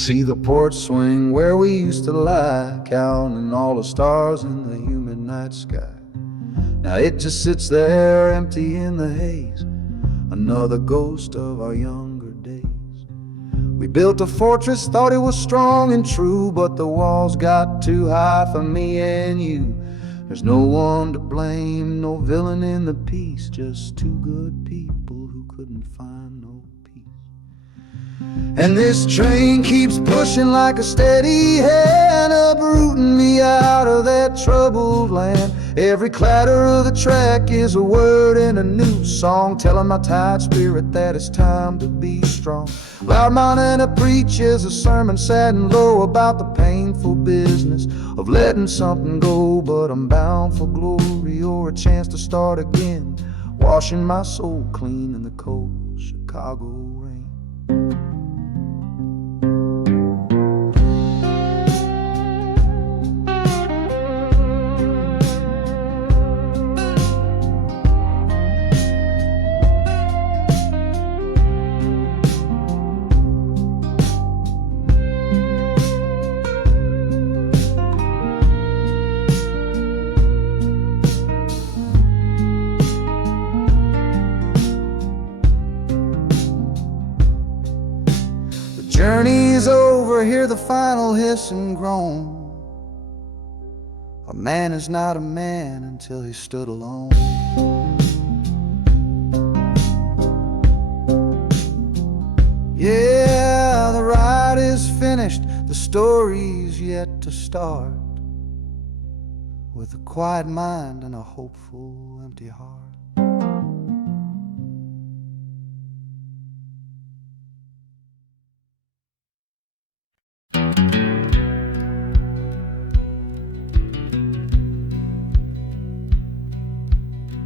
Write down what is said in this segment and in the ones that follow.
See the porch swing where we used to lie, counting all the stars in the humid night sky. Now it just sits there empty in the haze, another ghost of our younger days. We built a fortress, thought it was strong and true, but the walls got too high for me and you. There's no one to blame, no villain in the piece, just two good people who couldn't find no peace. And this train keeps pushing like a steady hand, uprooting me out of that troubled land. Every clatter of the track is a word in a new song, telling my tired spirit that it's time to be strong. Loud mountain preaches a sermon sad and low about the painful business of letting something go. But I'm bound for glory or a chance to start again, washing my soul clean in the cold Chicago rain. Journey's over, hear the final hiss and groan. A man is not a man until he stood alone. Yeah, the ride is finished, the story's yet to start, with a quiet mind and a hopeful empty heart.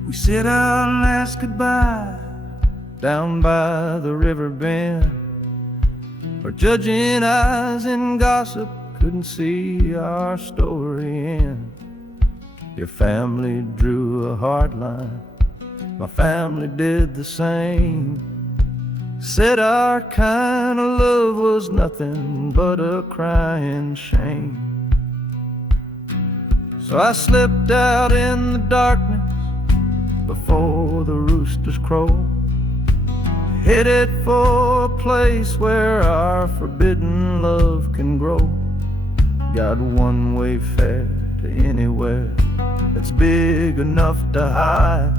We said our last goodbye down by the river bend, where judging eyes and gossip couldn't see our story end. Your family drew a hard line, my family did the same. Said our kind of love was nothing but a crying shame. So I slipped out in the darkness before the roosters crow, headed for a place where our forbidden love can grow. Got one way fare to anywhere that's big enough to hide,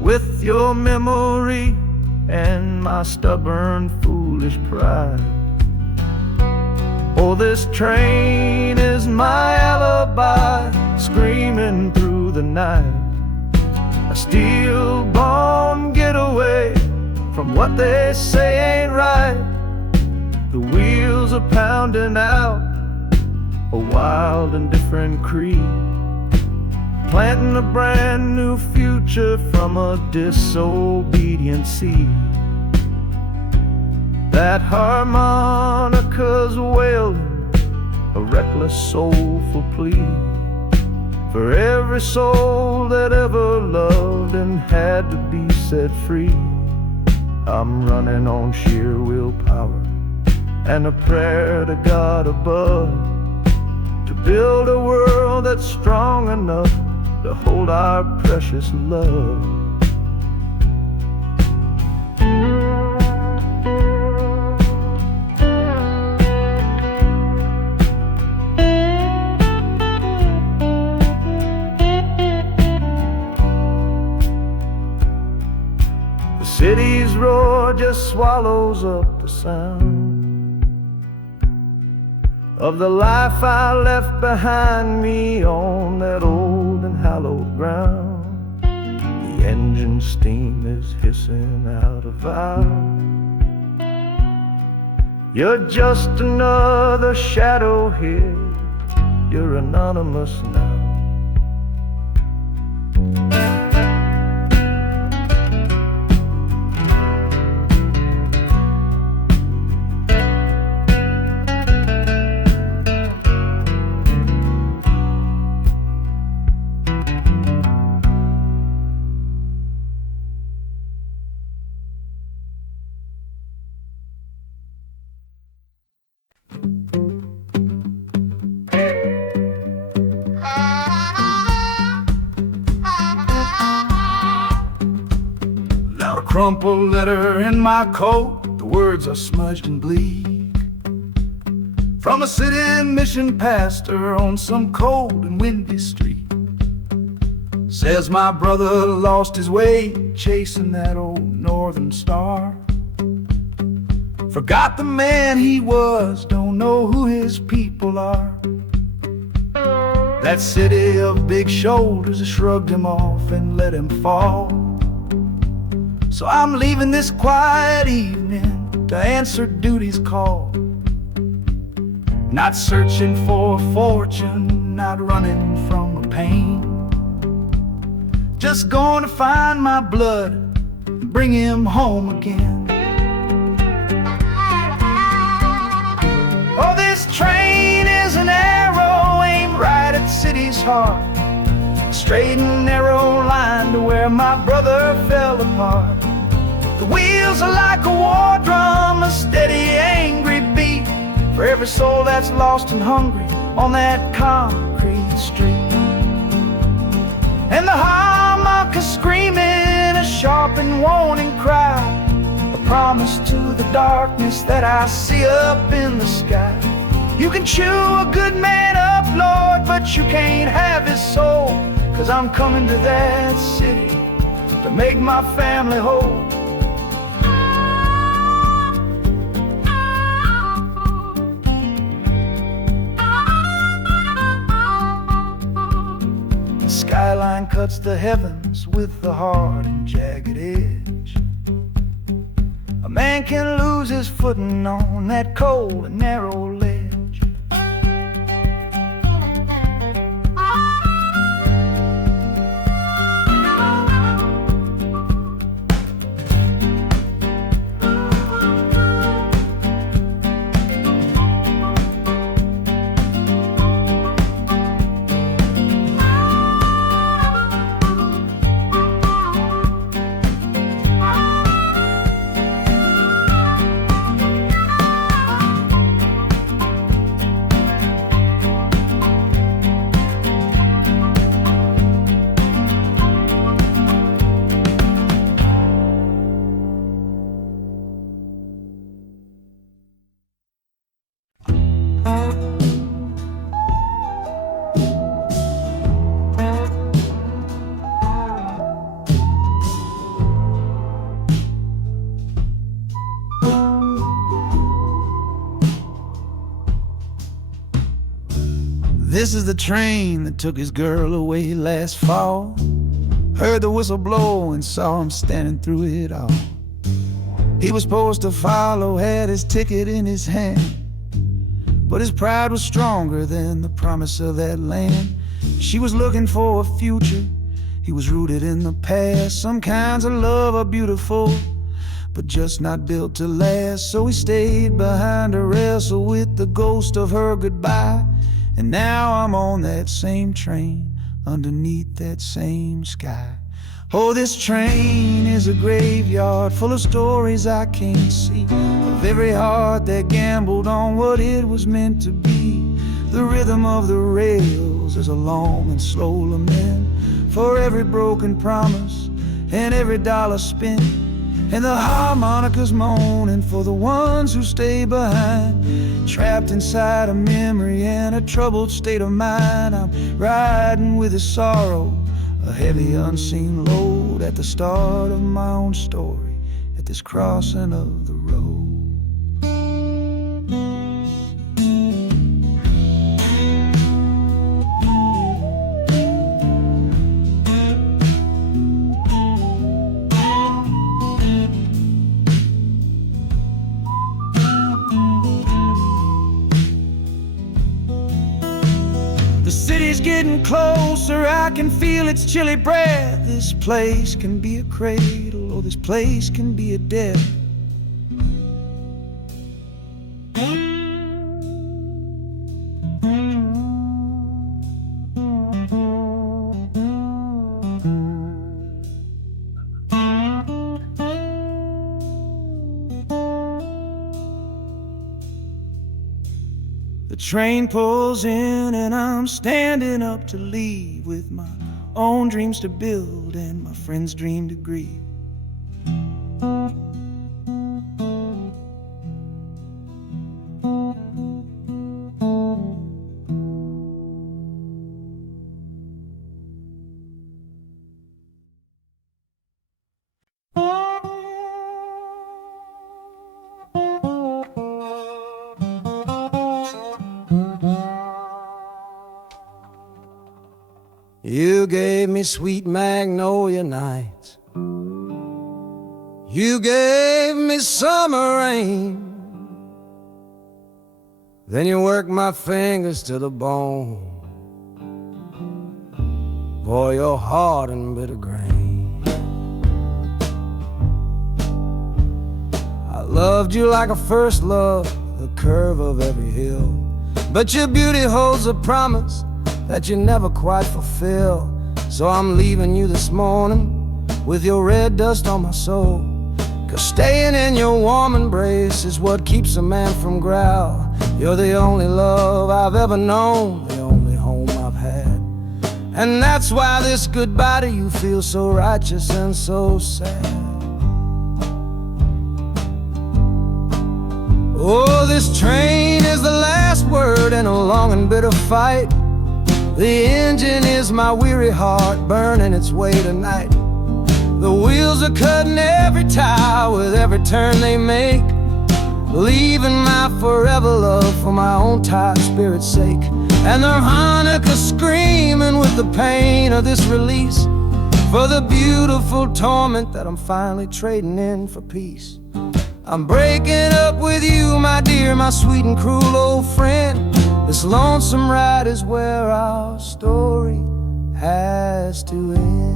with your memory and my stubborn foolish pride. Oh, this train is my alibi, screaming through the night, a steel-born getaway from what they say ain't right. The wheels are pounding out a wild and different creed, planting a brand new future from a disobedient seed. That harmonica's wailing a reckless soulful plea for every soul that ever loved and had to be set free. I'm running on sheer willpower and a prayer to God above, to build a world that's strong enough to hold our precious love. The city's roar just swallows up the sound of the life I left behind me on that old and hallowed ground. The engine steam is hissing out of valve. You're just another shadow here, you're anonymous now. crumpled letter in my coat, the words are smudged and bleak. From a city mission pastor on some cold and windy street. Says my brother lost his way chasing that old northern star. Forgot the man he was, don't know who his people are. That city of big shoulders has shrugged him off and let him fall. So I'm leaving this quiet evening to answer duty's call. Not searching for a fortune, not running from a pain. Just going to find my blood and bring him home again. Oh, this train is an arrow aimed right at the city's heart. Straight and narrow line to where my brother fell apart. The wheels are like a war drum, a steady, angry beat for every soul that's lost and hungry on that concrete street. And the harmonica screaming a sharp and warning cry, a promise to the darkness that I see up in the sky. You can chew a good man up, Lord, but you can't have his soul. 'Cause I'm coming to that city to make my family whole. The skyline cuts the heavens with the hard and jagged edge. A man can lose his footing on that cold and narrow ledge. This is the train that took his girl away last fall. Heard the whistle blow and saw him standing through it all. He was supposed to follow, had his ticket in his hand, but his pride was stronger than the promise of that land. She was looking for a future, he was rooted in the past. Some kinds of love are beautiful, but just not built to last. So he stayed behind to wrestle with the ghost of her goodbye. And now I'm on that same train, underneath that same sky. Oh, this train is a graveyard full of stories I can't see, of every heart that gambled on what it was meant to be. The rhythm of the rails is a long and slow lament for every broken promise and every dollar spent. And the harmonica's moaning for the ones who stay behind, trapped inside a memory and a troubled state of mind. I'm riding with a sorrow, a heavy unseen load, at the start of my own story, at this crossing of the road. The city's getting closer, I can feel its chilly breath. This place can be a cradle, or this place can be a death. The train pulls in and I'm standing up to leave, with my own dreams to build and my friend's dream to grieve. gave me sweet magnolia nights. You gave me summer rain. Then you worked my fingers to the bone. Boy, you're hard and bitter grain. I loved you like a first love, the curve of every hill. But your beauty holds a promise that you never quite fulfill. So I'm leaving you this morning with your red dust on my soul. 'Cause staying in your warm embrace is what keeps a man from growl. You're the only love I've ever known, the only home I've had. And that's why this goodbye to you feels so righteous and so sad. Oh, this train is the last word in a long and bitter fight. The engine is my weary heart burning its way tonight. The wheels are cutting every tire with every turn they make, leaving my forever love for my own tired spirit's sake. And the harmonica screaming with the pain of this release, for the beautiful torment that I'm finally trading in for peace. I'm breaking up with you, my dear, my sweet and cruel old friend. This lonesome ride is where our story has to end.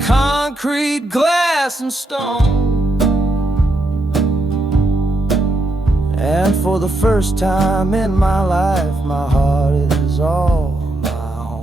Concrete, glass, and stone. And for the first time in my life, my heart is all my own.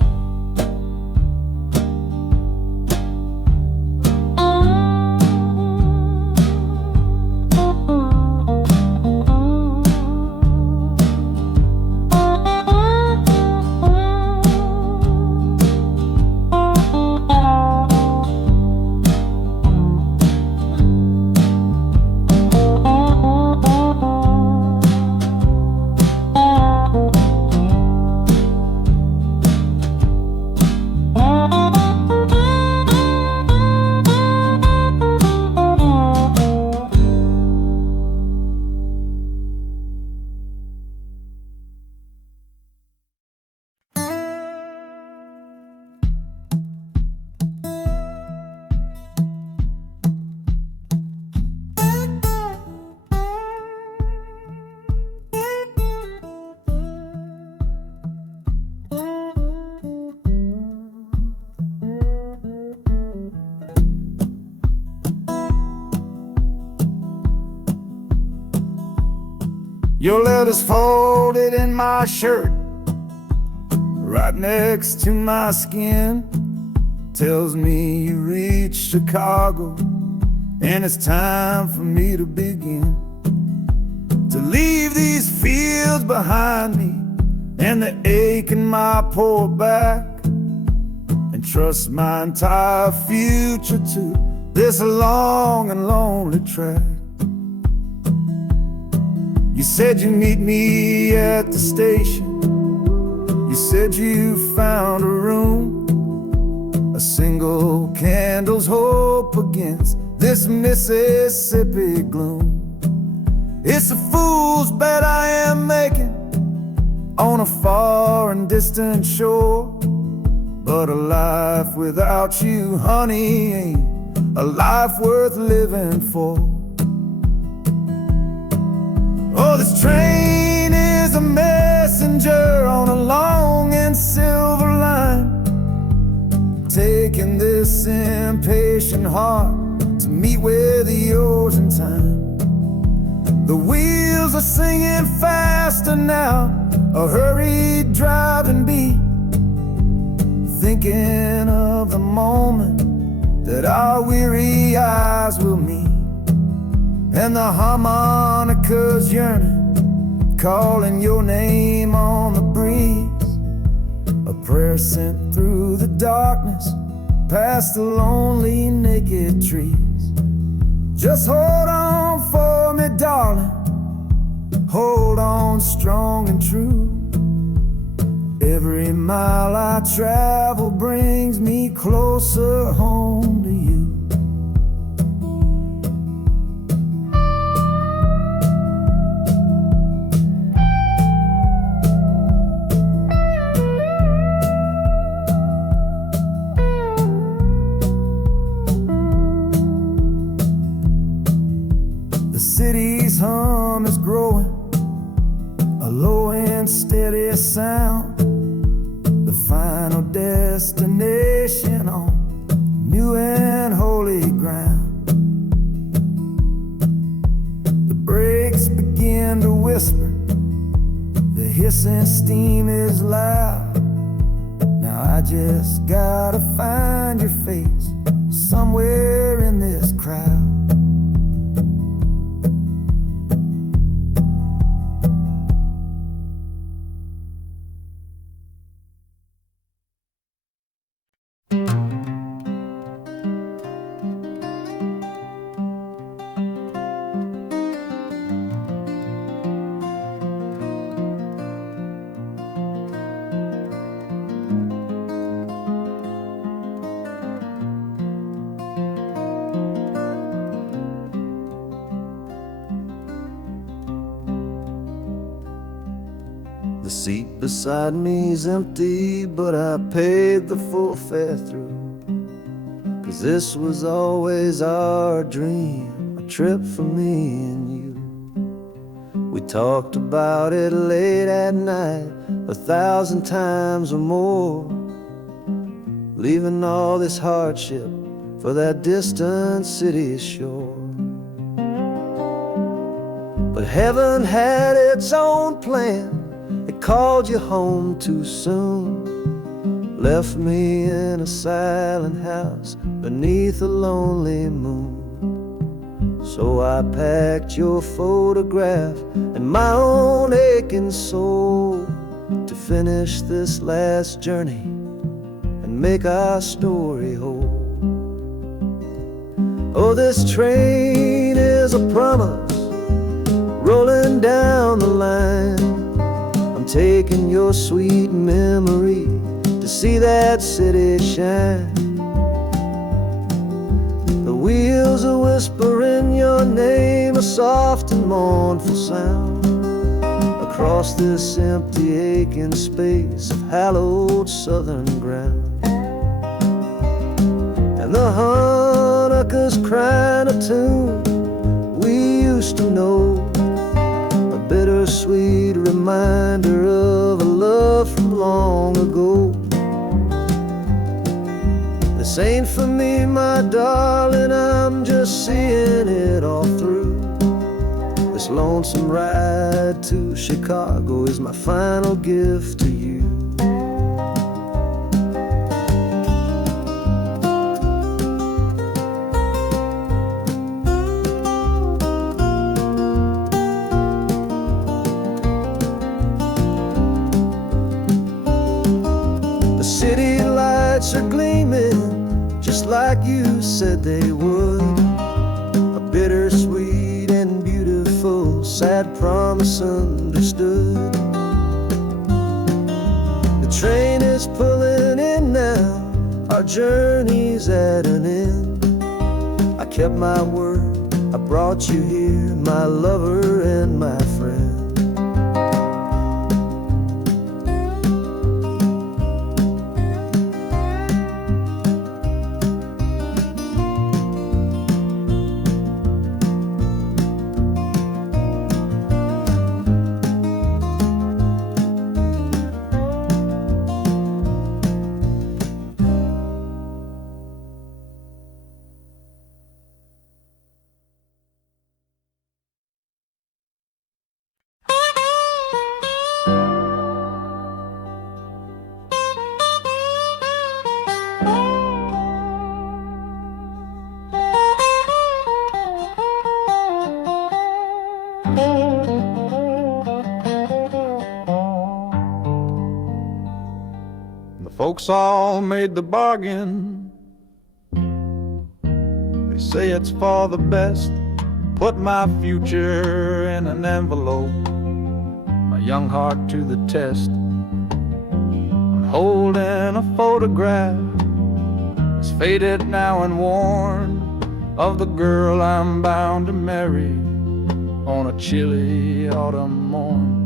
Your letter's folded in my shirt, right next to my skin. Tells me you reached Chicago, and it's time for me to begin. To leave these fields behind me, and the ache in my poor back, and trust my entire future to this long and lonely track. You said you'd meet me at the station. You said you found a room, a single candle's hope against this Mississippi gloom. It's a fool's bet I am making on a far and distant shore, but a life without you, honey, ain't a life worth living for. Oh, this train is a messenger on a long and silver line, taking this impatient heart to meet with yours in time. The wheels are singing faster now, a hurried driving beat, thinking of the moment that our weary eyes will meet. And the harmonica's yearning, calling your name on the breeze. prayer sent through the darkness, past the lonely naked trees. Just hold on for me, darling, hold on strong and true. Every mile I travel brings me closer home to you. The city's hum is growing, a low and steady sound, the final destination on new and holy ground. The brakes begin to whisper, the hissing steam is loud. Now I just gotta find your face somewhere in this crowd. The seat beside me's empty, but I paid the full fare through. 'Cause this was always our dream, a trip for me and you. We talked about it late at night, 1,000 times or more, leaving all this hardship for that distant city shore. But heaven had its own plan, it called you home too soon, left me in a silent house beneath a lonely moon. So I packed your photograph and my own aching soul to finish this last journey and make our story whole. Oh, this train is a promise rolling down the line. I'm taking your sweet memory to see that city shine. The wheels are whispering your name, a soft and mournful sound, across this empty aching space of hallowed southern ground. And the Hanukkah's crying a tune we used to know, a bittersweet reminder of a love from long ago. This ain't for me, my darling, I'm just seeing it all through. This lonesome ride to Chicago is my final gift to you. The city lights are gleaming just like you said they would, a bittersweet and beautiful sad promise understood. The train is pulling in now, our journey's at an end. I kept my word, I brought you here, my lover and my friend. Folks all made the bargain. They say it's for the best. Put my future in an envelope, my young heart to the test. I'm holding a photograph, it's faded now and worn, of the girl I'm bound to marry on a chilly autumn morn.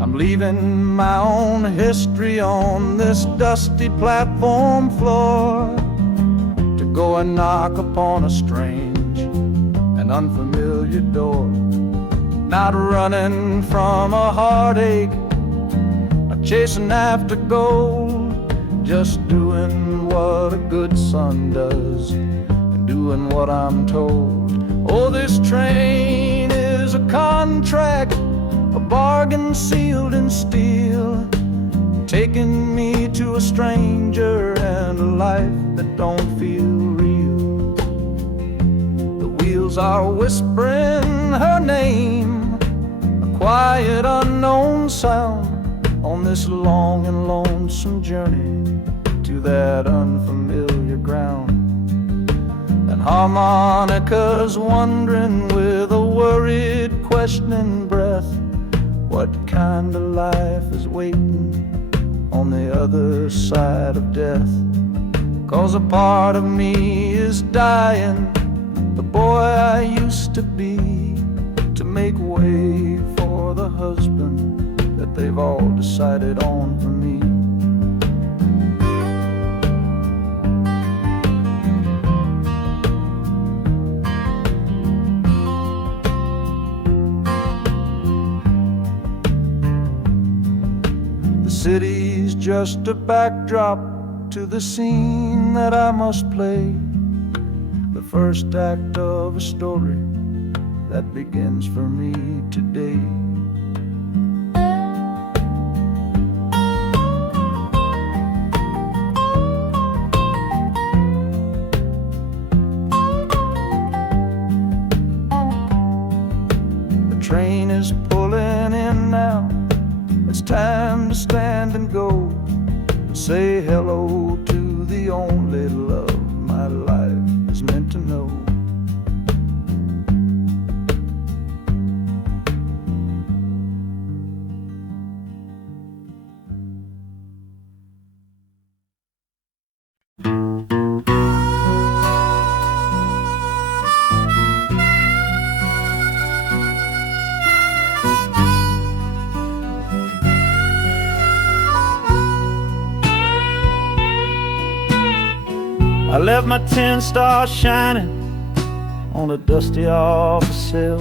I'm leaving my own history on this dusty platform floor to go and knock upon a strange and unfamiliar door. Not running from a heartache, not chasing after gold, just doing what a good son does and doing what I'm told. Oh, this train is a contract, a bargain sealed in steel, taking me to a stranger and a life that don't feel real. The wheels are whispering her name, a quiet unknown sound, on this long and lonesome journey to that unfamiliar ground. And harmonicas wondering with a worried, questioning breath, what kind of life is waiting on the other side of death? 'Cause a part of me is dying, the boy I used to be, to make way for the husband that they've all decided on for me. The city's just a backdrop to the scene that I must play, the first act of a story that begins for me today. The train is pulling in now, it's time to stand and go, and say hello to the only love my life is meant to know. I left my 10 stars shining on a dusty office sill,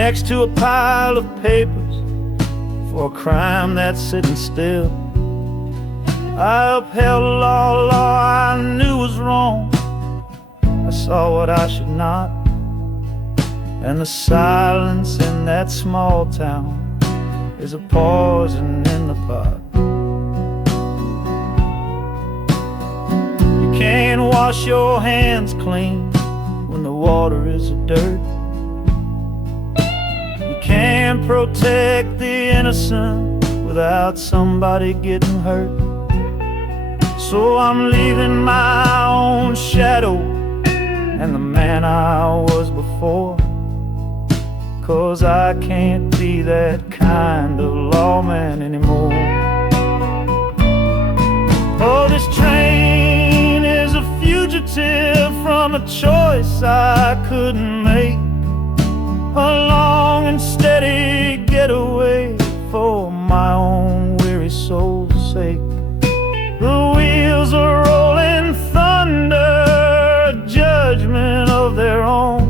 next to a pile of papers for a crime that's sitting still. I upheld a law I knew was wrong. I saw what I should not, and the silence in that small town is a poison in the pot. Can't wash your hands clean when the water is of dirt. You can't protect the innocent without somebody getting hurt. So I'm leaving my own shadow and the man I was before, 'cause I can't be that kind of lawman anymore. Oh, this train is a fugitive from a choice I couldn't make, a long and steady getaway for my own weary soul's sake. The wheels are rolling thunder, a judgment of their own,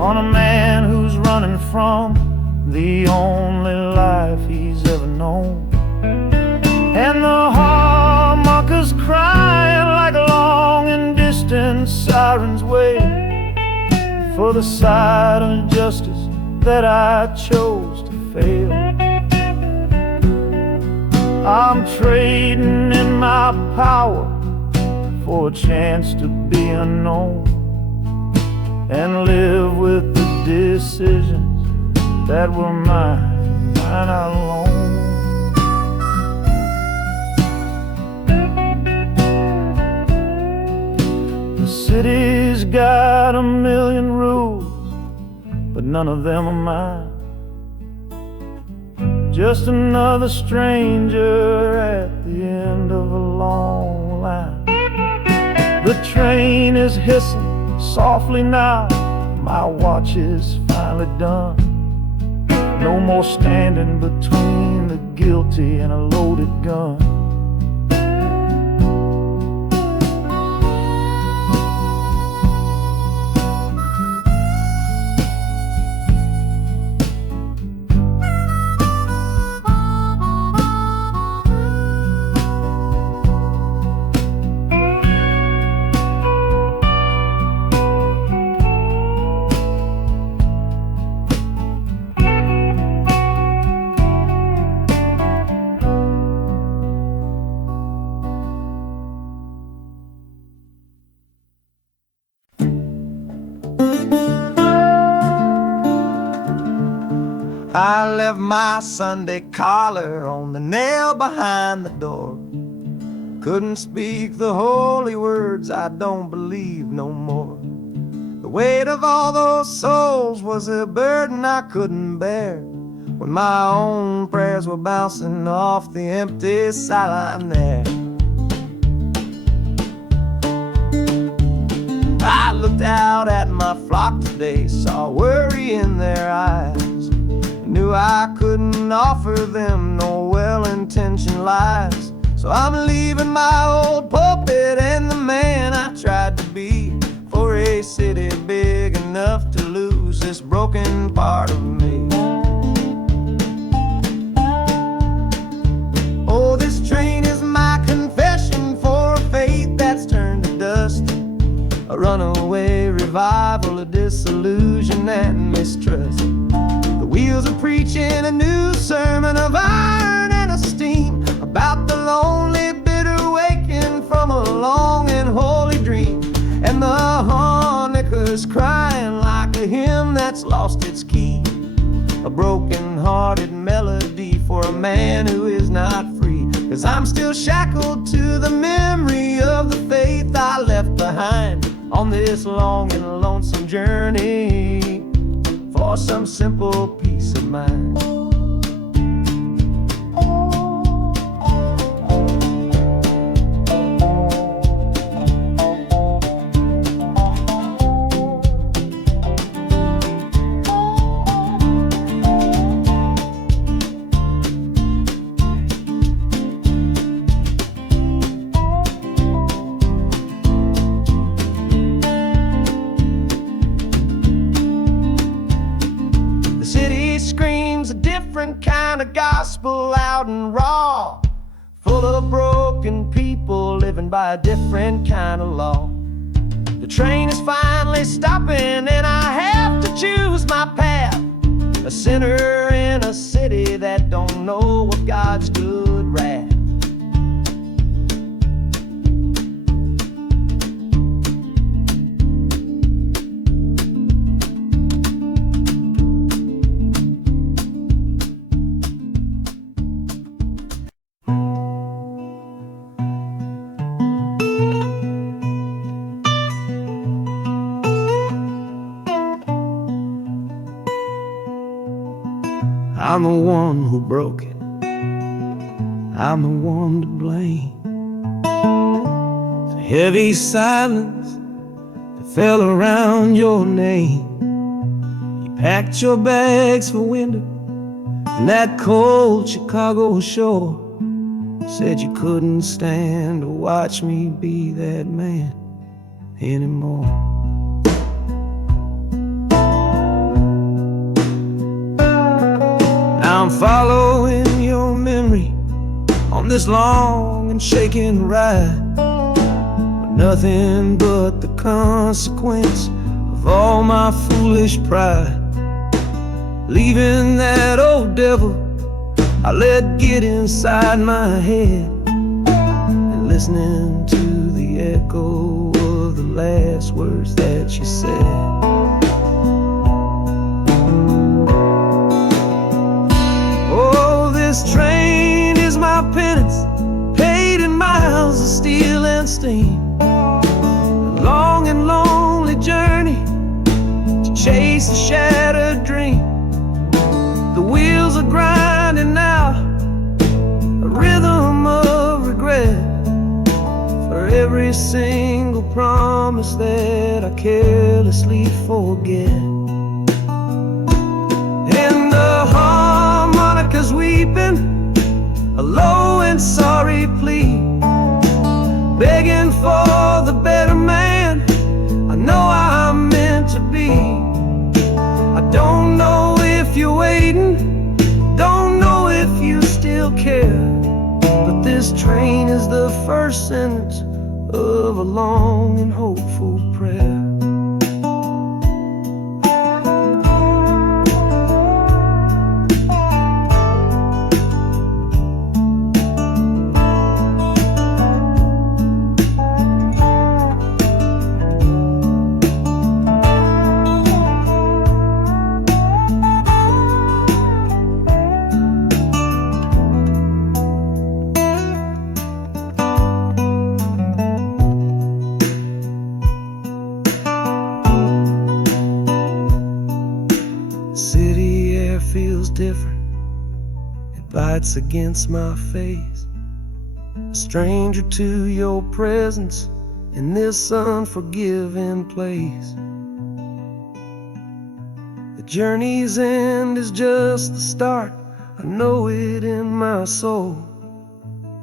on a man who's running from the only life he's ever known. And the harmonicas crying like long and distant sirens wait for the side of justice that I chose to fail. I'm trading in my power for a chance to be unknown and live with the decisions that were mine alone. city's got a million rules, but none of them are mine. Just another stranger at the end of a long line. The train is hissing softly now, my watch is finally done. No more standing between the guilty and a loaded gun. I left my Sunday collar on the nail behind the door. Couldn't speak the holy words, I don't believe no more. The weight of all those souls was a burden I couldn't bear, when my own prayers were bouncing off the empty sideline there. I looked out at my flock today, saw worry in their eyes. Knew I couldn't offer them no well-intentioned lies. So I'm leaving my old pulpit and the man I tried to be, for a city big enough to lose this broken part of me. Oh, this train is my confession for a faith that's turned to dust, a runaway revival of disillusion and mistrust. The wheels are preaching a new sermon of iron and of steam, about the lonely, bitter waking from a long and holy dream. And the harmonicas crying like a hymn that's lost its key, a broken-hearted melody for a man who is not free. 'Cause I'm still shackled to the memory of the faith I left behind on this long and lonesome journey for some simple peace of mind. Kind of gospel, loud and raw, full of broken people living by a different kind of law. The train is finally stopping and I have to choose my path, a sinner in a city that don't know of God's good wrath. I'm the one who broke it, I'm the one to blame. The heavy silence that fell around your name. You packed your bags for winter in that cold Chicago shore. Said you couldn't stand to watch me be that man anymore. I'm following your memory on this long and shaking ride, but nothing but the consequence of all my foolish pride. Leaving that old devil I let get inside my head, and listening to the echo of the last words that you said. This train is my penance, paid in miles of steel and steam. A long and chase a shattered dream. The wheels are grinding now, a rhythm of regret for every single promise that I carelessly forget. And the harmonica's weeping a low and sorry plea, begging for the better man I know I'm meant to be. I don't know if you're waiting, don't know if you still care, but this train is the first sentence of a long and hopeful prayer. City air feels different, it bites against my face. A stranger to your presence in this unforgiving place. The journey's end is just the start, I know it in my soul.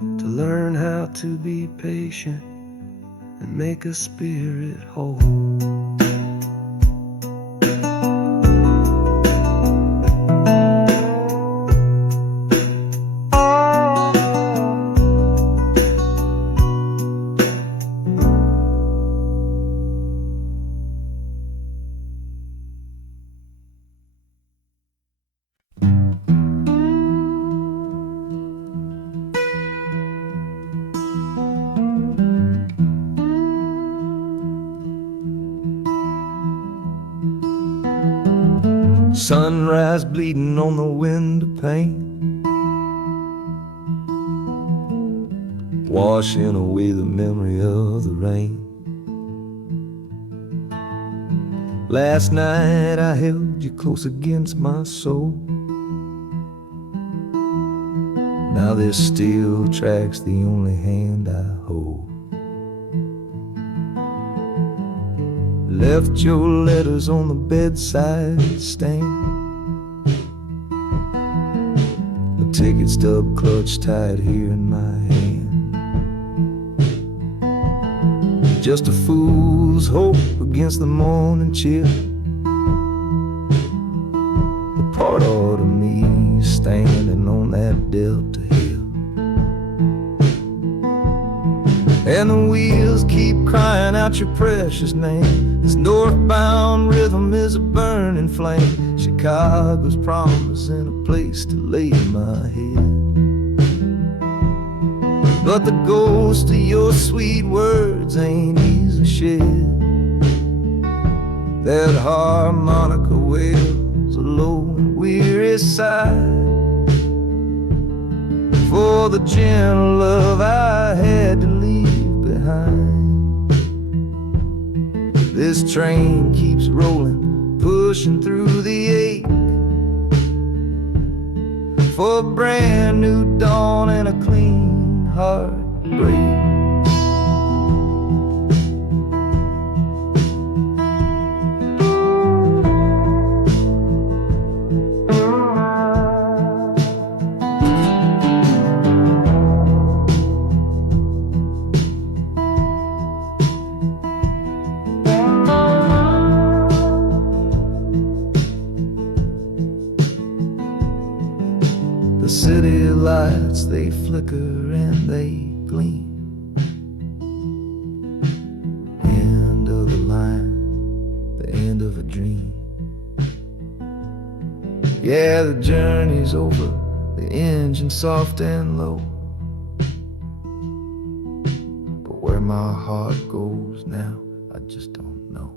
To learn how to be patient and make a spirit whole. Sunrise bleeding on the window pane, washing away the memory of the rain. Last night I held you close against my soul. Now this steel track's the only hand I hold. Left your letters on the bedside stand, the ticket stub clutched tight here in my hand. Just a fool's hope against the morning chill, the part of me standing on that Delta hill. And the wheels keep crying out your precious name. This northbound rhythm is a burning flame. Chicago's promising a place to lay my head. But the ghost of your sweet words ain't easy shed. That harmonica wails a low and weary sigh for the gentle love I had to leave behind. This train keeps rolling, pushing through the ache, for a brand new dawn and a clean heartbreak. The city lights, they flicker and they gleam. End of the line, the end of a dream. Yeah, the journey's over, the engine soft and low, but where my heart goes now, I just don't know.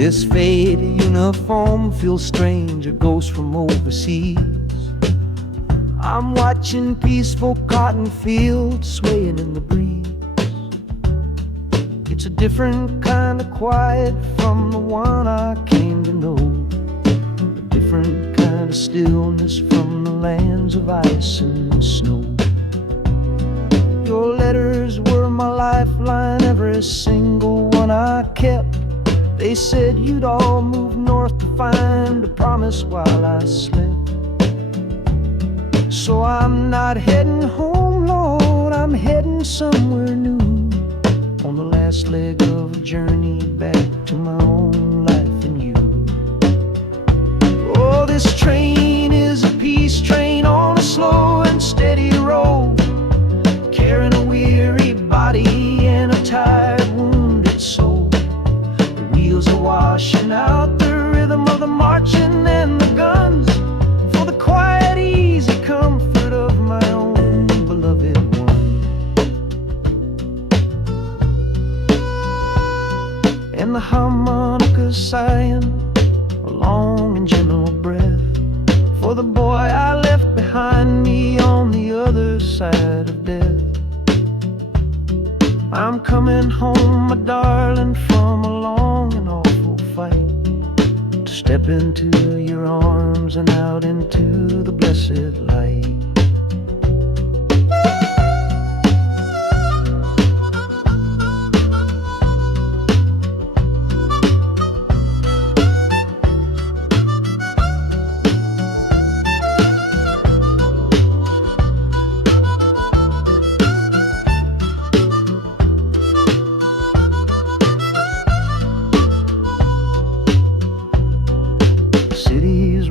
This faded uniform feels strange, a ghost from overseas. I'm watching peaceful cotton fields swaying in the breeze. It's a different kind of quiet from the one I came to know, a different kind of stillness from the lands of ice and snow. Your letters were my lifeline, every single one I kept. They said you'd all move north to find a promise while I slept. So I'm not heading home, Lord, I'm heading somewhere new, on the last leg of a journey back to my own life and you. Oh, this train is a peace train on a slow and steady road, carrying a weary body and a tired, wounded soul. The wheels are washing out the rhythm of the marching and the guns, for the quiet, easy comfort of my own beloved one. And the harmonica sighing a long and gentle breath for the boy I left behind me on the other side of death. I'm coming home, my darling, from a long and awful fight, to step into your arms and out into the blessed light.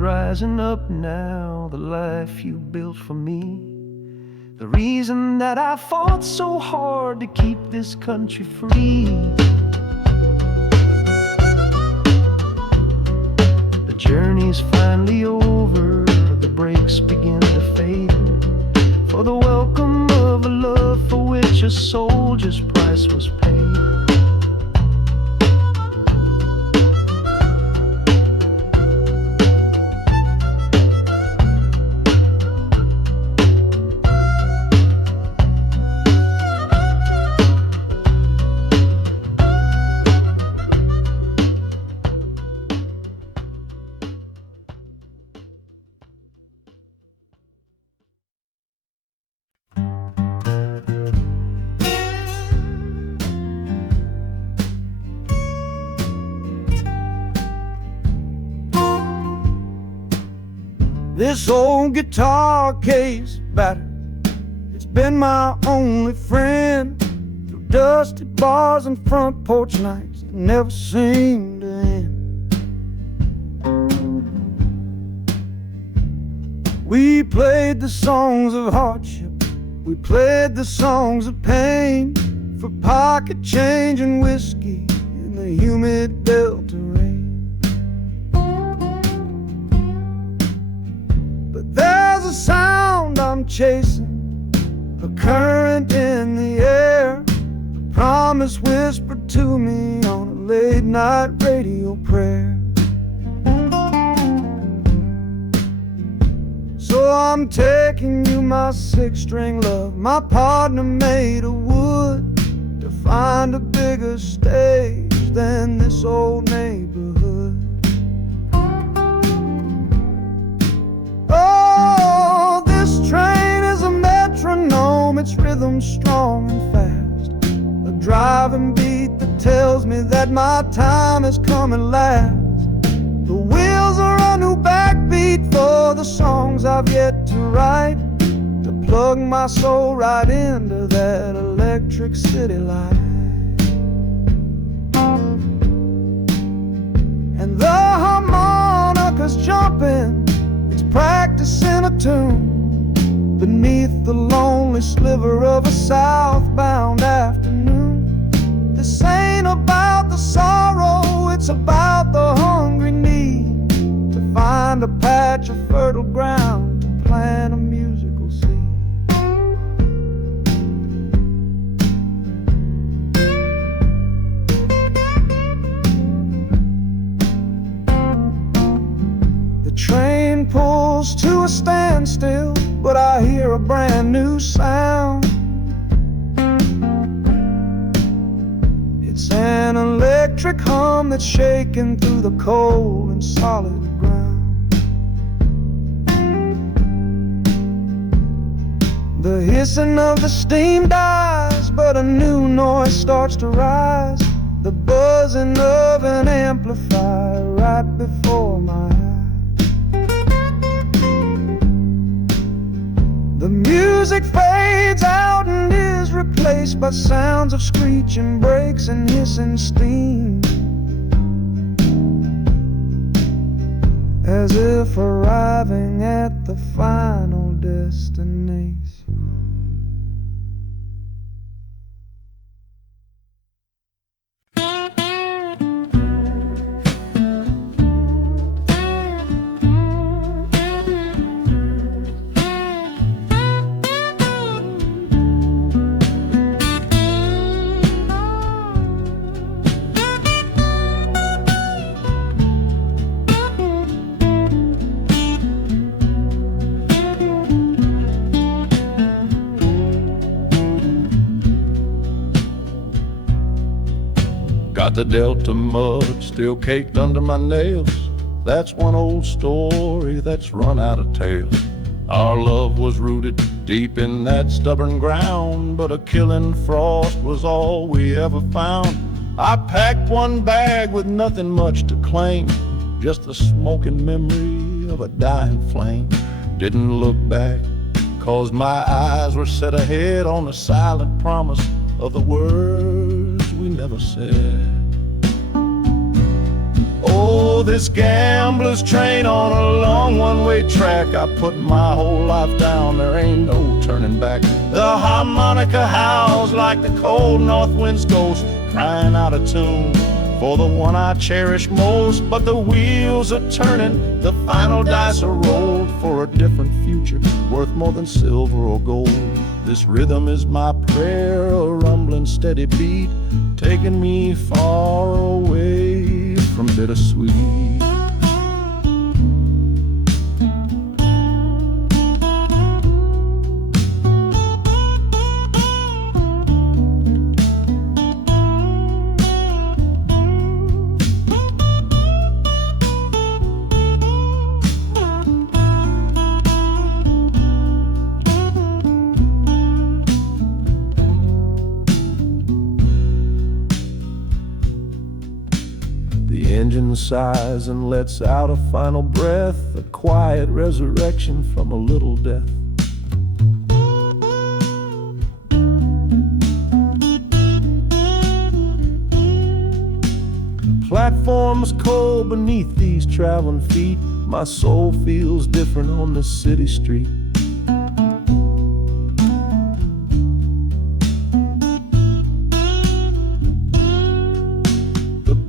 Rising up now, the life you built for me, the reason that I fought so hard to keep this country free. The journey's finally over, the brakes begin to fade, for the welcome of a love for which a soldier's price was paid. This old guitar case battered, it's been my only friend through dusty bars and front porch nights that never seem to end. We played the songs of hardship, we played the songs of pain, for pocket change and whiskey in the humid Delta rain. There's a sound I'm chasing, a current in the air, a promise whispered to me on a late night radio prayer. So I'm taking you, my six-string love, my partner made of wood, to find a bigger stage than this old neighborhood. Oh, this train is a metronome, its rhythm strong and fast, a driving beat that tells me that my time has come at last. The wheels are a new backbeat for the songs I've yet to write, to plug my soul right into that electric city light. And the harmonica's jumping, it's practicing a tune beneath the lonely sliver of a southbound afternoon. This ain't about the sorrow, it's about the hungry need to find a patch of fertile ground to plant a musical seed. standstill, but I hear a brand new sound. It's an electric hum that's shaking through the cold and solid ground. The hissing of the steam dies, but a new noise starts to rise. The buzzing of an amplifier right before my eyes. The music fades out and is replaced by sounds of screeching brakes and hissing steam, as if arriving at the final destination. Got the Delta mud still caked under my nails. That's one old story that's run out of tales. Our love was rooted deep in that stubborn ground, but a killing frost was all we ever found. I packed one bag with nothing much to claim, just the smoking memory of a dying flame. Didn't look back, 'cause my eyes were set ahead on the silent promise of the words we never said. Oh, this gambler's train on a long one-way track. I put my whole life down, there ain't no turning back. The harmonica howls like the cold north wind's ghost, crying out a tune for the one I cherish most. But the wheels are turning, the final dice are rolled for a different future, worth more than silver or gold. This rhythm is my prayer, a rumbling steady beat, taking me far away from bittersweet. The engine sighs and lets out a final breath, a quiet resurrection from a little death. The platform's cold beneath these traveling feet. My soul feels different on this city street.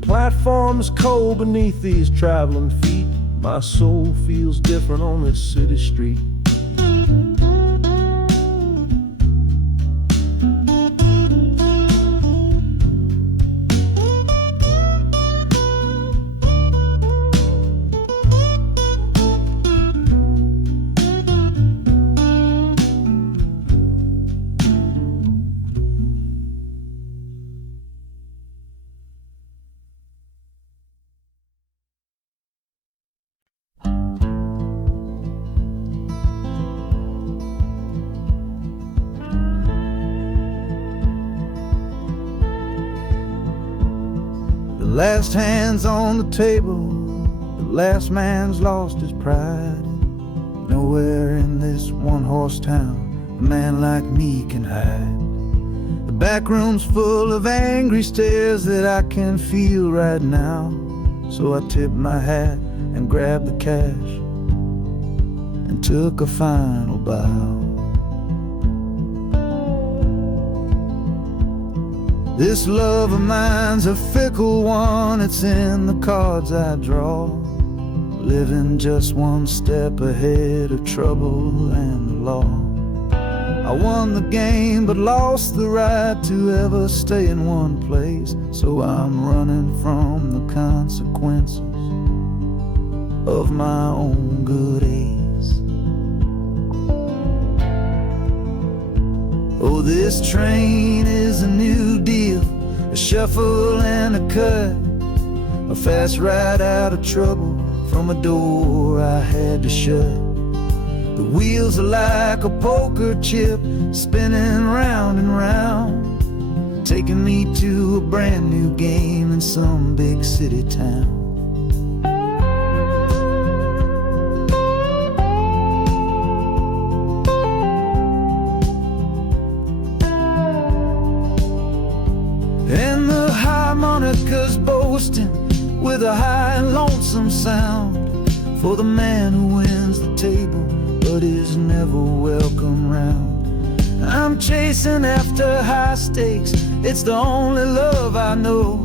Platform's cold beneath these traveling feet. My soul feels different on this city street. The last hand's on the table, the last man's lost his pride. Nowhere in this one-horse town a man like me can hide. The back room's full of angry stares that I can feel right now. So I tipped my hat and grabbed the cash and took a final bow. This love of mine's a fickle one, it's in the cards I draw. Living just one step ahead of trouble and the law. I won the game but lost the right to ever stay in one place. So I'm running from the consequences of my own good ace. Oh, this train is a new deal, a shuffle and a cut, a fast ride out of trouble from a door I had to shut. The wheels are like a poker chip, spinning round and round, taking me to a brand new game in some big city town. And the harmonica's boasting with a high and lonesome sound for the man who wins the table but is never welcome round. I'm chasing after high stakes, it's the only love I know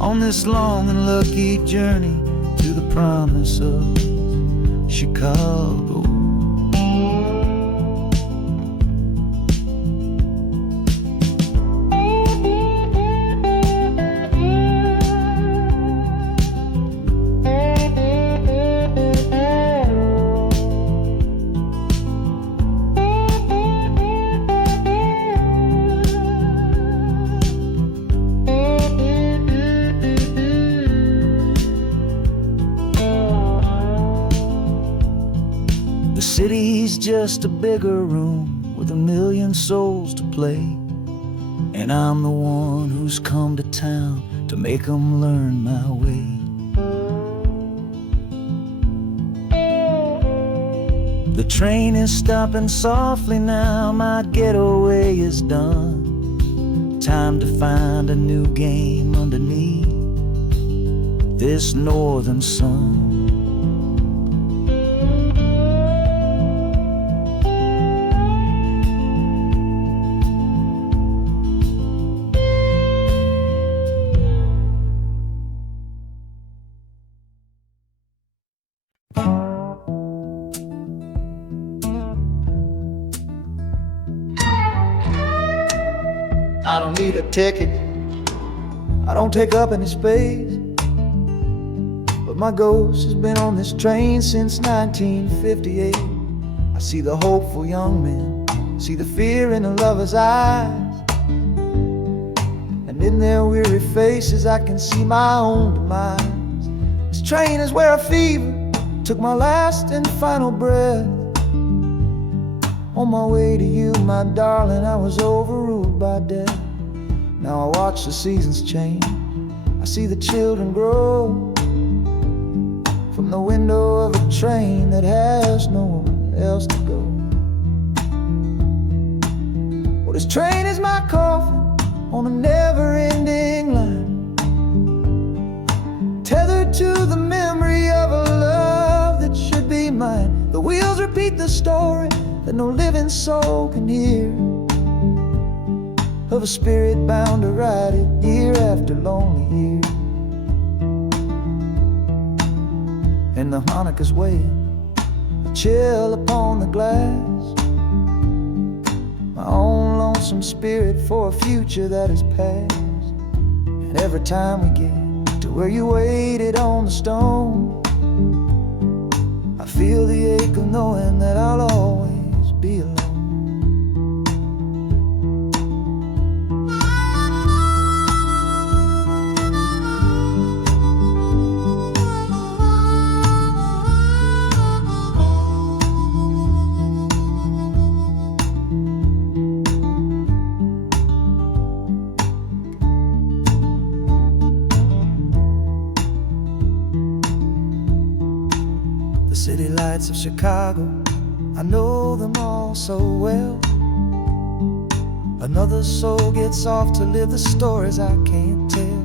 on this long and lucky journey to the promise of Chicago. The city's just a bigger room with a million souls to play, and I'm the one who's come to town to make 'em learn my way. The train is stopping softly now, my getaway is done. Time to find a new game underneath this northern sun. I don't need a ticket, I don't take up any space, but my ghost has been on this train since 1958. I see the hopeful young men, see the fear in the lovers' eyes, and in their weary faces I can see my own demise. This train is where a fever took my last and final breath. On my way to you, my darling, I was overruled by death. Now I watch the seasons change, I see the children grow from the window of a train that has nowhere else to go. Well, this train is my coffin on a never-ending line, tethered to the memory of a love that should be mine. The wheels repeat the story that no living soul can hear, of a spirit bound to ride it year after lonely year. And the harmonicas wail, a chill upon the glass, my own lonesome spirit for a future that is past. And every time we get to where you waited on the stone, I feel the ache of knowing that I'll always be alone. The city lights of Chicago, I know them all so well. Another soul gets off to live the stories I can't tell.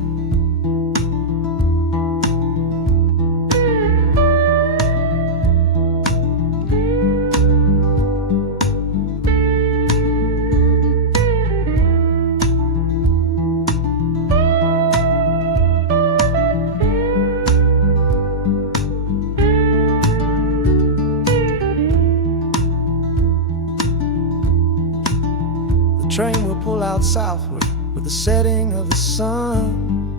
The train will pull out southward with the setting of the sun.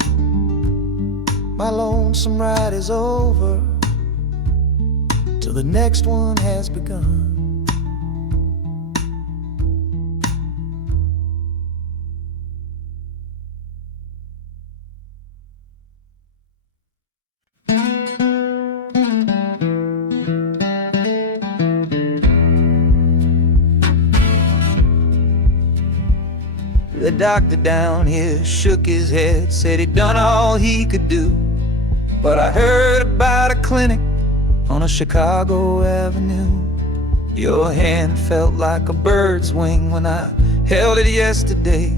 My lonesome ride is over till the next one has begun. The doctor down here shook his head, said he'd done all he could do. But I heard about a clinic on a Chicago avenue. Your hand felt like a bird's wing when I held it yesterday.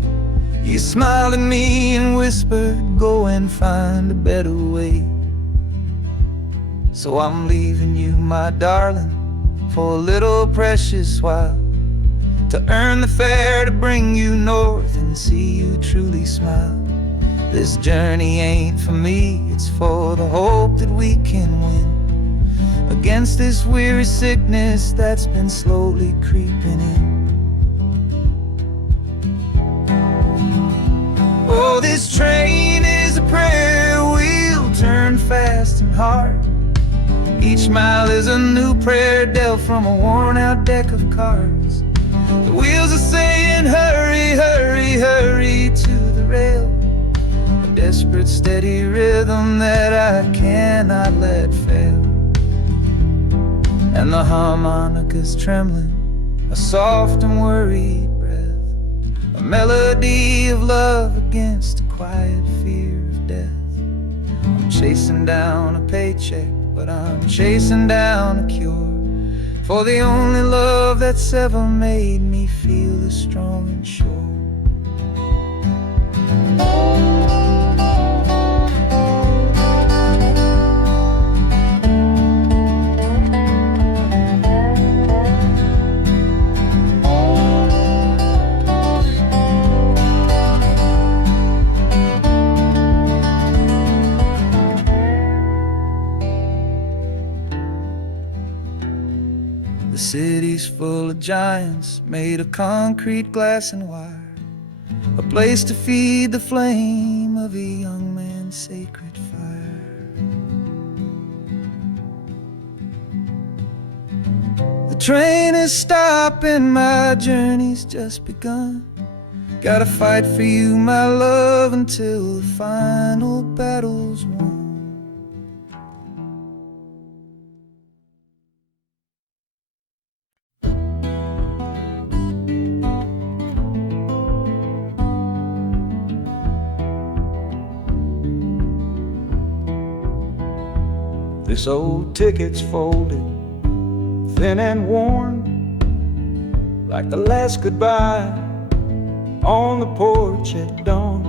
You smiled at me and whispered, go and find a better way. So I'm leaving you, my darling, for a little precious while, to earn the fare to bring you north and see you truly smile. This journey ain't for me, it's for the hope that we can win against this weary sickness that's been slowly creeping in. Oh, this train is a prayer wheel, turn fast and hard. Each mile is a new prayer dealt from a worn-out deck of cards. The wheels are saying, hurry, hurry, hurry to the rail. A desperate, steady rhythm that I cannot let fail. And the harmonica's trembling, a soft and worried breath, a melody of love against a quiet fear of death. I'm chasing down a paycheck, but I'm chasing down a cure for the only love that's ever made me feel this strong and sure. The city's full of giants made of concrete, glass, and wire, a place to feed the flame of a young man's sacred fire. The train is stopping, my journey's just begun. Gotta fight for you, my love, until the final battle's won. This old ticket's folded, thin and worn, like the last goodbye on the porch at dawn.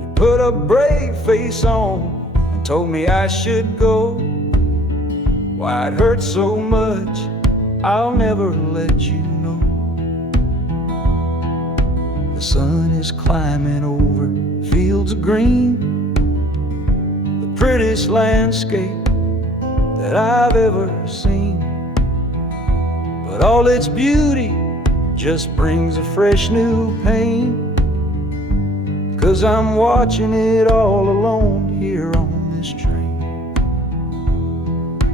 You put a brave face on and told me I should go. Why it hurts so much, I'll never let you know. The sun is climbing over fields of green, prettiest landscape that I've ever seen. But all its beauty just brings a fresh new pain, 'cause I'm watching it all alone here on this train.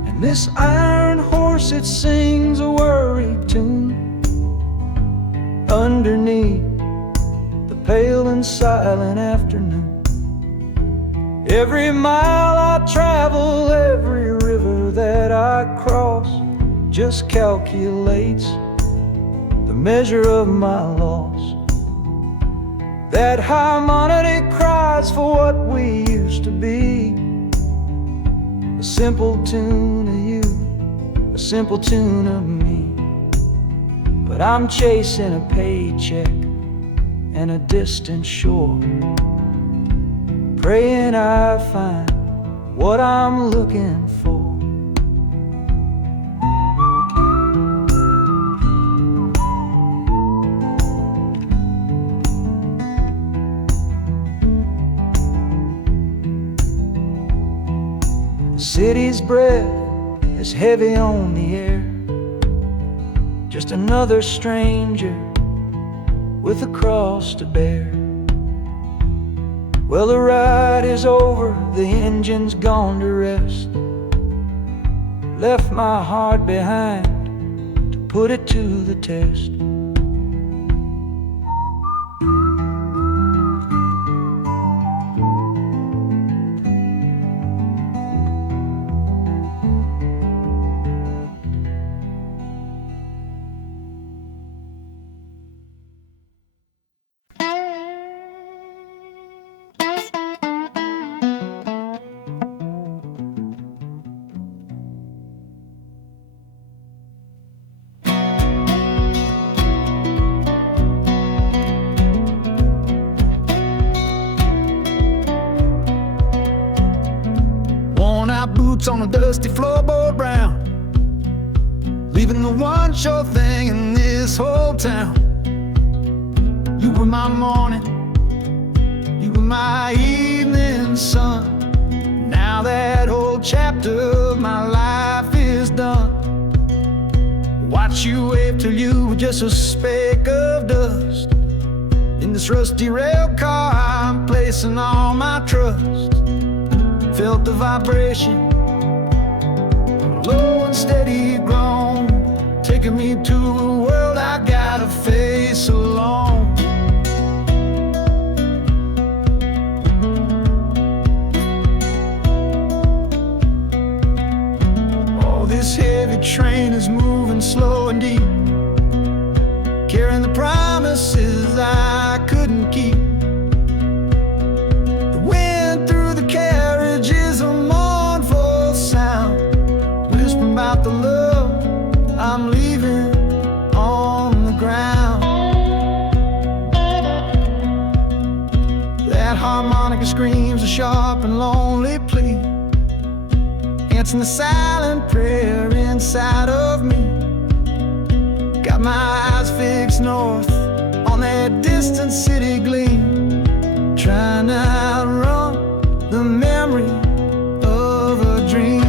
And this iron horse, it sings a worry tune underneath the pale and silent afternoon. Every mile I travel, every river that I cross, just calculates the measure of my loss. That harmonic cries for what we used to be, a simple tune of you, a simple tune of me. But I'm chasing a paycheck and a distant shore, praying I find what I'm looking for. The city's breath is heavy on the air, just another stranger with a cross to bear. Well, the ride is over, the engine's gone to rest, left my heart behind to put it to the test. boots on a dusty floorboard brown, leaving the one sure thing in this whole town. You were my morning, you were my evening sun. Now that whole chapter of my life is done. Watch you wave till you were just a speck of dust. In this rusty rail car I'm placing all my trust. Felt the vibration, low and steady grown, taking me to a world I gotta face alone. Oh, this heavy train is moving slow and deep, carrying the promises I couldn't keep. The wind through the carriage is a mournful sound, whispering about the love I'm leaving on the ground. That harmonica screams a sharp and lonely plea, answering the silent prayer inside of me. Got my eyes fixed north on that distant city gleam, trying to outrun the memory of a dream.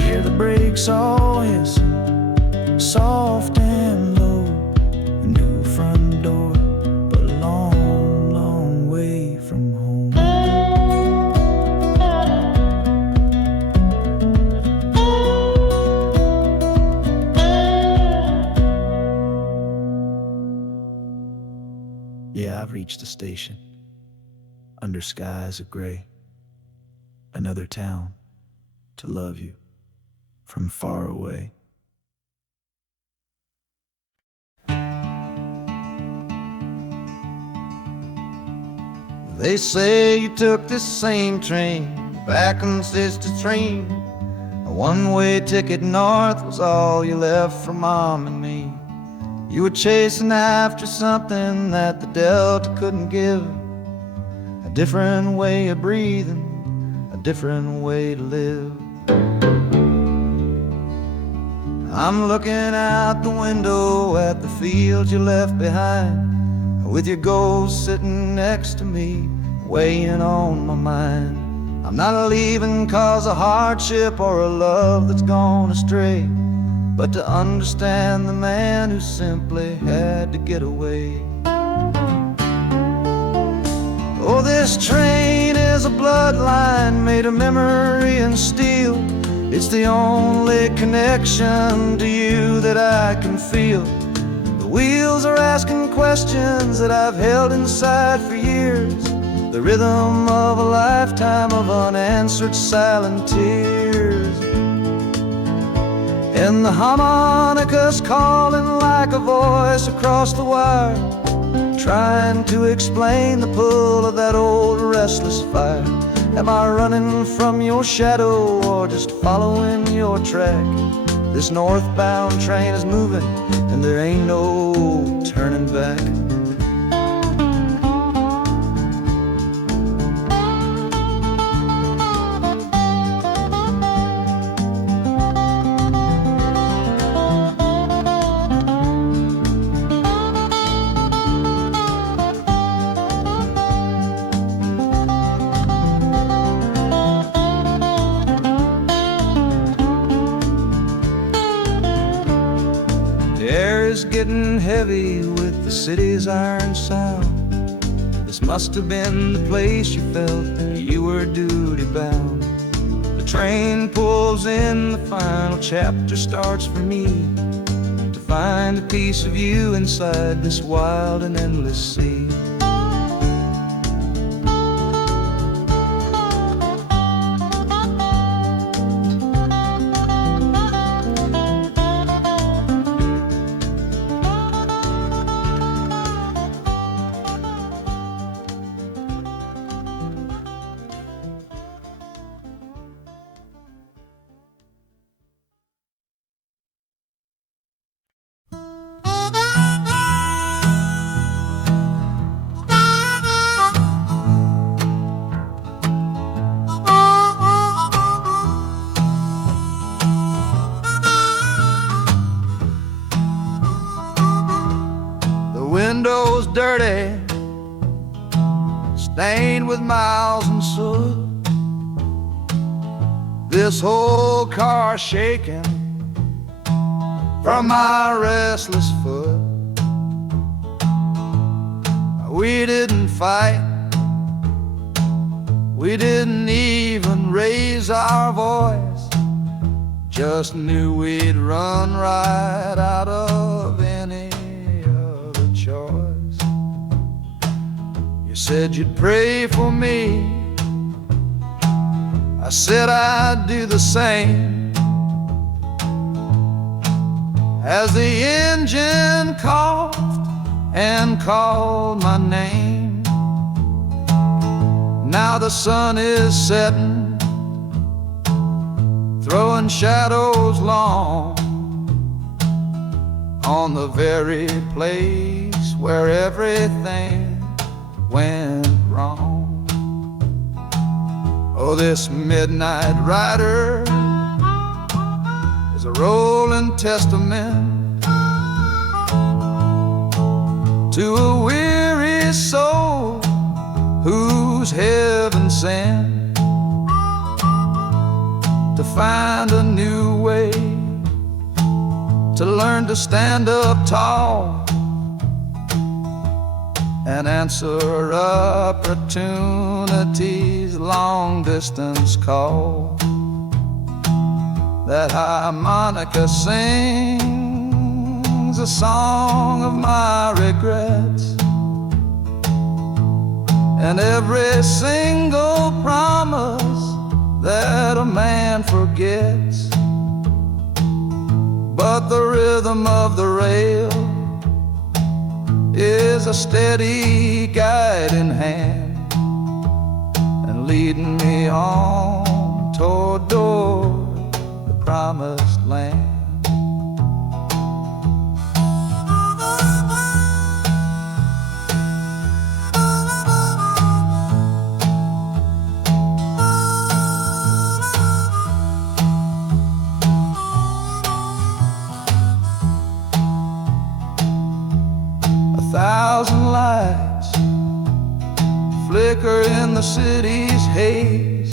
Hear the brakes all hissing, soft and low. A new front door, but a long, long way from home. Yeah, I've reached the station, under skies of gray. Another town to love you from far away. They say you took this same train back on Sister Train. A one-way ticket north was all you left for Mom and me. You were chasing after something that the Delta couldn't give, a different way of breathing, a different way to live. I'm looking out the window at the fields you left behind, with your ghost sitting next to me, weighing on my mind. I'm not leaving cause of hardship or a love that's gone astray, but to understand the man who simply had to get away. Oh, this train is a bloodline made of memory and steel. It's the only connection to you that I can feel. The wheels are asking questions that I've held inside for years, the rhythm of a lifetime of unanswered silent tears. And the harmonica's calling like a voice across the wire, trying to explain the pull of that old restless fire. Am I running from your shadow or just following your track? This northbound train is moving and there ain't no turning back. Is getting heavy with the city's iron sound. This must have been the place you felt you were duty bound. The train pulls in, the final chapter starts for me, to find a piece of you inside this wild and endless sea. windows dirty, stained with miles and soot. This whole car shaking from my restless foot. We didn't fight, we didn't even raise our voice, just knew we'd run right out of any other choice. You said you'd pray for me, I said I'd do the same. As the engine coughed and called my name, now the sun is setting, throwing shadows long on the very place where everything went wrong. Oh, this midnight rider is a rolling testament to a weary soul whose heaven sent to find a new way, to learn to stand up tall and answer opportunity's long-distance call. That harmonica sings a song of my regrets, and every single promise that a man forgets. But the rhythm of the rail is a steady guiding hand, and leading me on toward the promised land. A thousand lights flicker in the city's haze,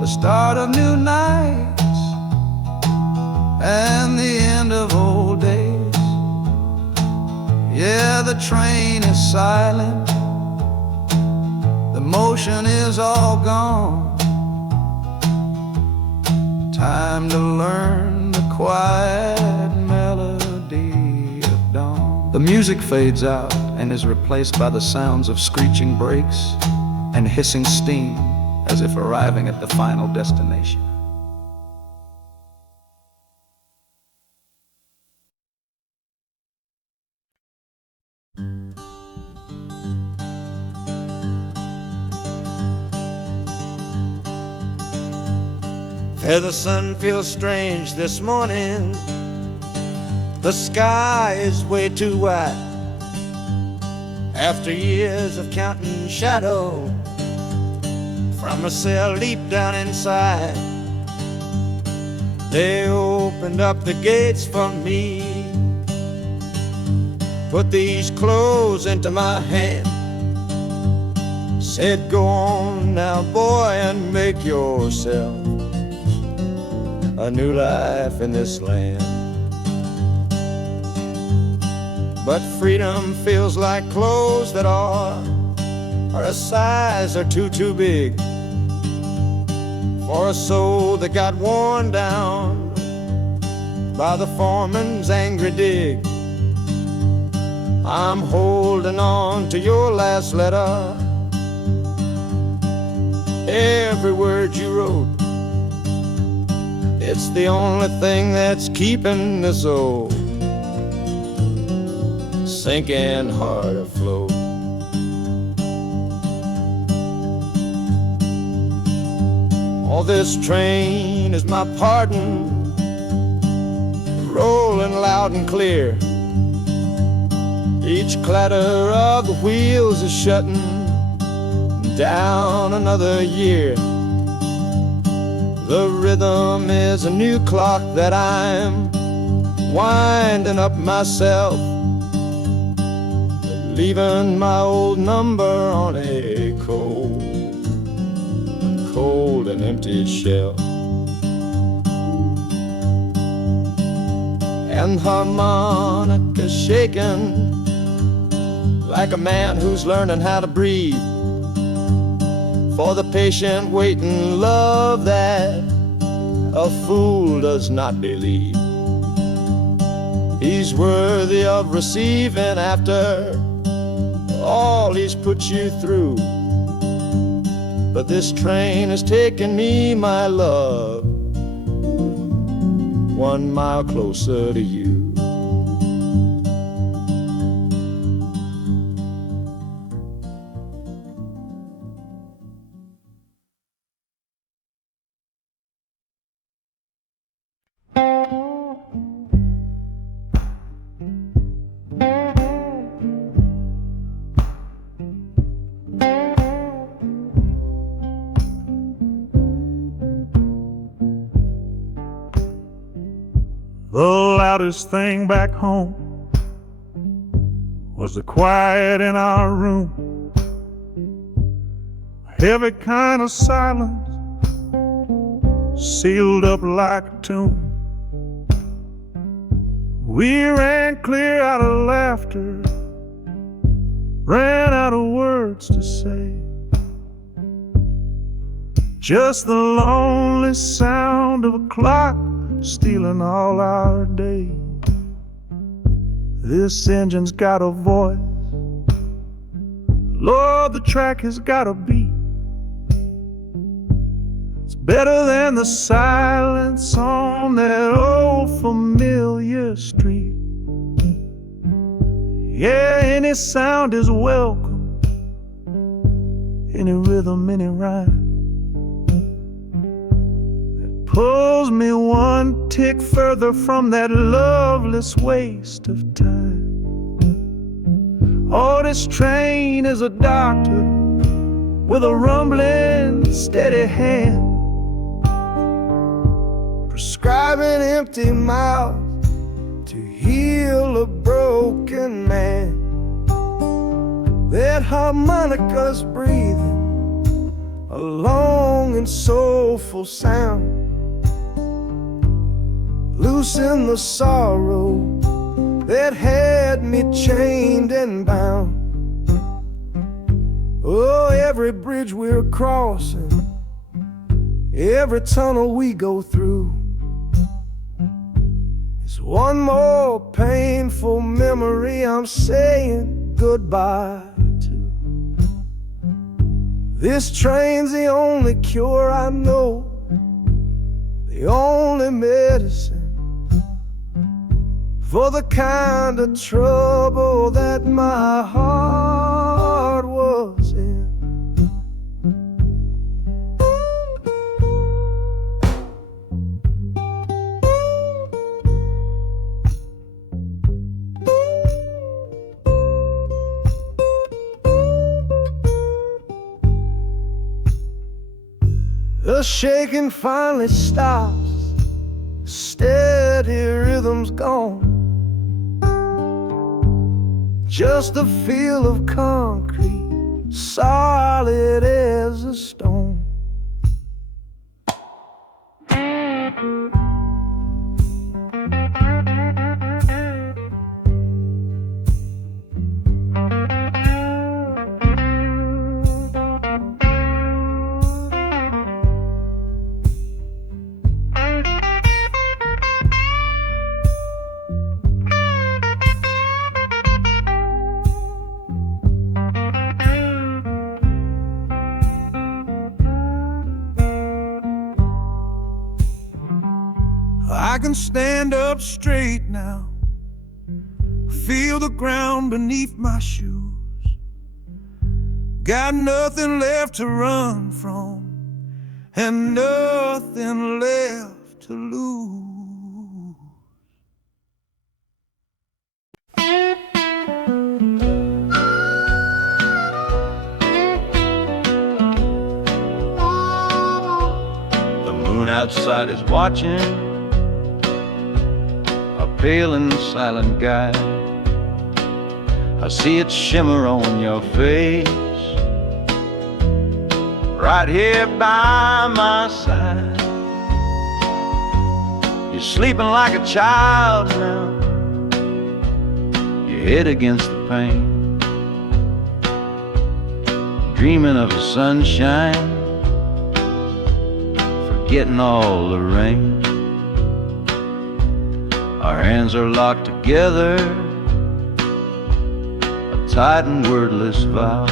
the start of new nights and the end of old days. Yeah, the train is silent, the motion is all gone. Time to learn the quiet melody of dawn. The music fades out and is replaced by the sounds of screeching brakes and hissing steam, as if arriving at the final destination. The sun feels strange this morning. The sky is way too wide. After years of counting shadow from a cell deep down inside, they opened up the gates for me, put these clothes into my hand, said, go on now, boy, and make yourself a new life in this land. But freedom feels like clothes that are a size or too big for a soul that got worn down by the foreman's angry dig. I'm holding on to your last letter, every word you wrote. It's the only thing that's keeping this old sinking heart afloat. Oh, this train is my pardon, rolling loud and clear. Each clatter of the wheels is shutting down another year. The rhythm is a new clock that I'm winding up myself, leaving my old number on a cold and empty shell. And harmonica shaking like a man who's learning how to breathe, for the patient waiting love that a fool does not believe. He's worthy of receiving after all he's put you through. But this train has taken me, my love, 1 mile closer to you. The loudest thing back home was the quiet in our room. A heavy kind of silence, sealed up like a tomb. We ran clear out of laughter, ran out of words to say. Just the lonely sound of a clock stealing all our day. This engine's got a voice, Lord, the track has got a beat. It's better than the silence on that old familiar street. Yeah, any sound is welcome, any rhythm, any rhyme. Pulls me 1 tick further from that loveless waste of time. Oh, this train is a doctor with a rumbling, steady hand, prescribing empty mouths to heal a broken man. That harmonica's breathing a long and soulful sound, loosen the sorrow that had me chained and bound. Oh, every bridge we're crossing, every tunnel we go through, is 1 more painful memory I'm saying goodbye to. This train's the only cure I know, the only medicine for the kind of trouble that my heart was in. The shaking finally stops, steady rhythm's gone. Just a feel of concrete, solid as a stone. I can stand up straight now, feel the ground beneath my shoes. Got nothing left to run from and nothing left to lose. The moon outside is watching, a pale and silent guy. I see it shimmer on your face, right here by my side. You're sleeping like a child now, your head against the pane, dreaming of the sunshine, forgetting all the rain. Our hands are locked together, a tight and wordless vow.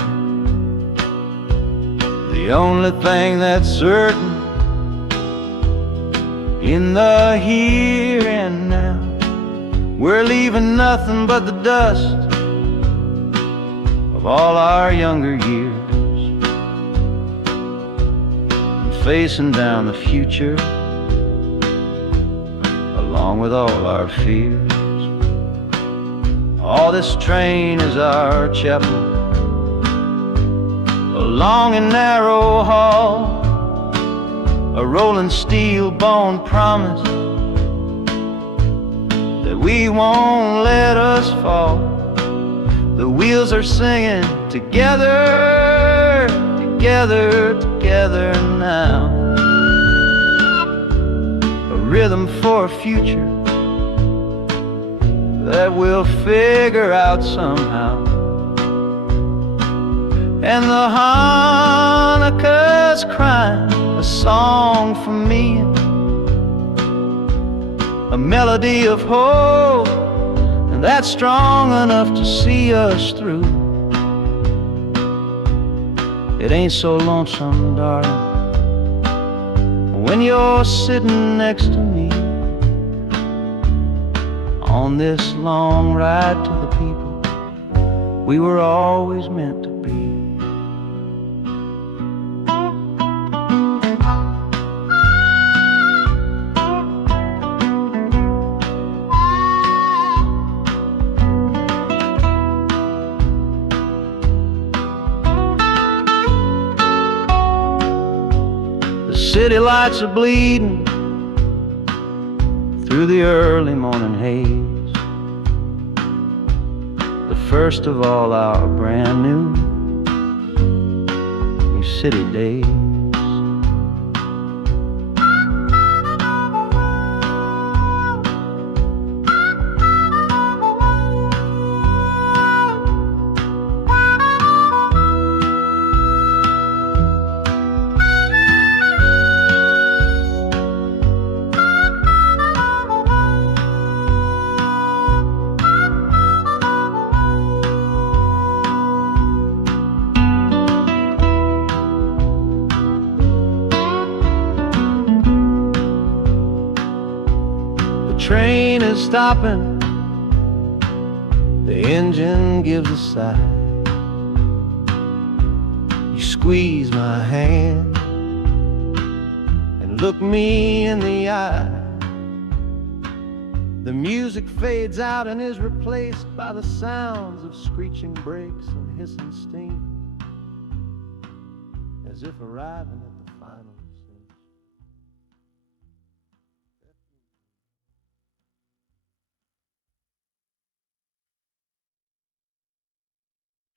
The only thing that's certain in the here and now, we're leaving nothing but the dust of all our younger years, and facing down the future along with all our fears. Oh, this train is our chapel, a long and narrow hall, a rolling steel bone promise that we won't let us fall. The wheels are singing together, together, together now, a rhythm for a future that we'll figure out somehow. And the Hanukkah's crying a song for me, a melody of hope, and that's strong enough to see us through. It ain't so lonesome, darling, when you're sitting next to me on this long ride to the people we were always meant to be. The city lights are bleeding through the early morning haze, the first of all our brand new city days. Train is stopping, the engine gives a sigh. You squeeze my hand and look me in the eye. The music fades out and is replaced by the sounds of screeching brakes and hissing steam, as if arriving